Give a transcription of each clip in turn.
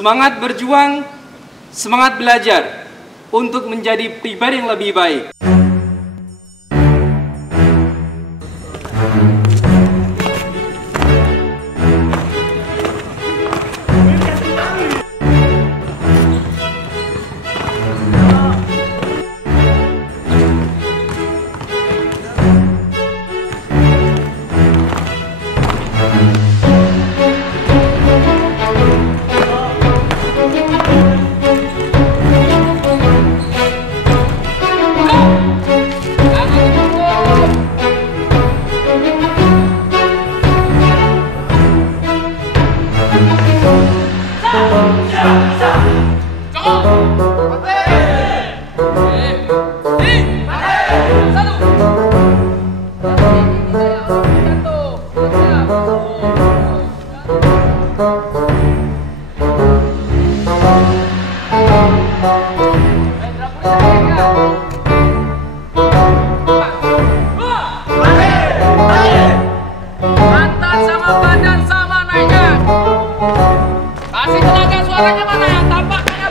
Semangat berjuang, semangat belajar untuk menjadi pribadi yang lebih baik. Mantan sama badan sama naiknya. Kasih tenaga, suaranya mana yang tampak kayak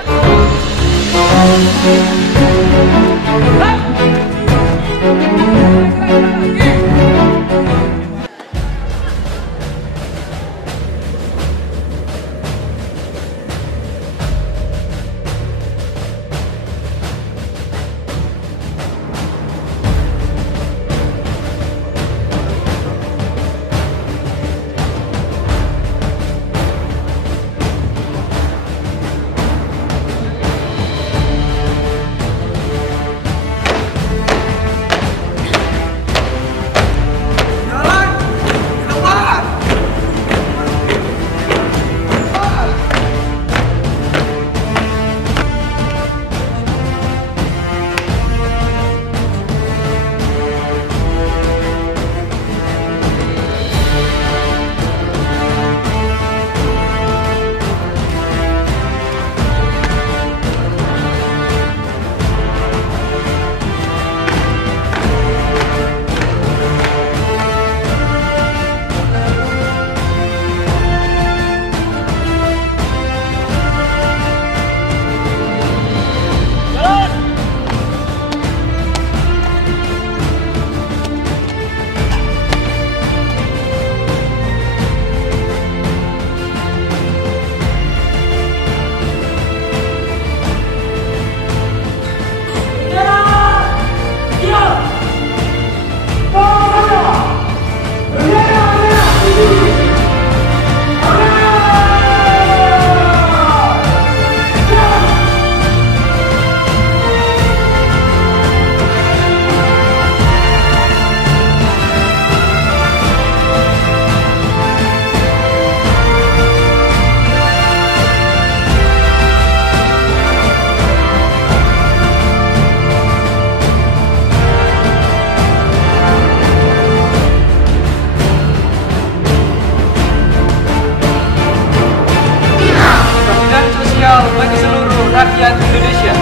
bagi seluruh rakyat Indonesia.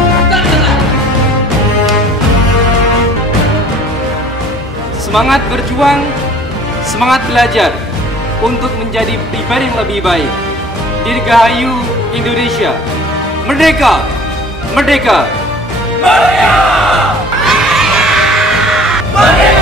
Semangat berjuang, semangat belajar untuk menjadi pribadi yang lebih baik. Dirgahayu Indonesia. Merdeka! Merdeka! Merdeka! Merdeka!